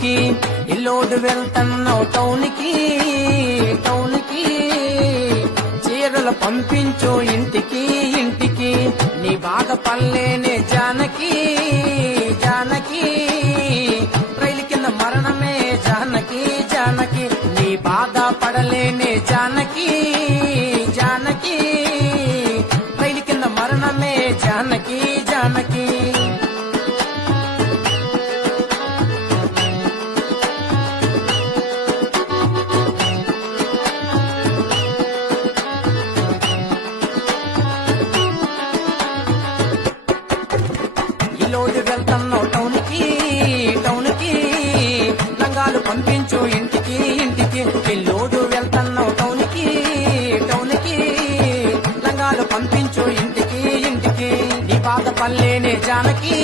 ఇంటికి ఇల్లోడు వెళ్తున్నావు టౌన్కి చీరలు పంపించు ఇంటికి నీ బాధ పల్లేనే జానకి రైలు కింద మరణమే జానకి నీ బాధ పడలేనే జానకి రైలు కింద మరణమే జానకి ఇల్లోడు వెళ్తున్నావు టౌన్కి లంగాలు పంపించు ఇంటికి ఇల్లోడు వెళ్తున్నావు టౌన్కి లంగాలు పంపించు ఇంటికి నీ బాధ పల్లేనే జానకి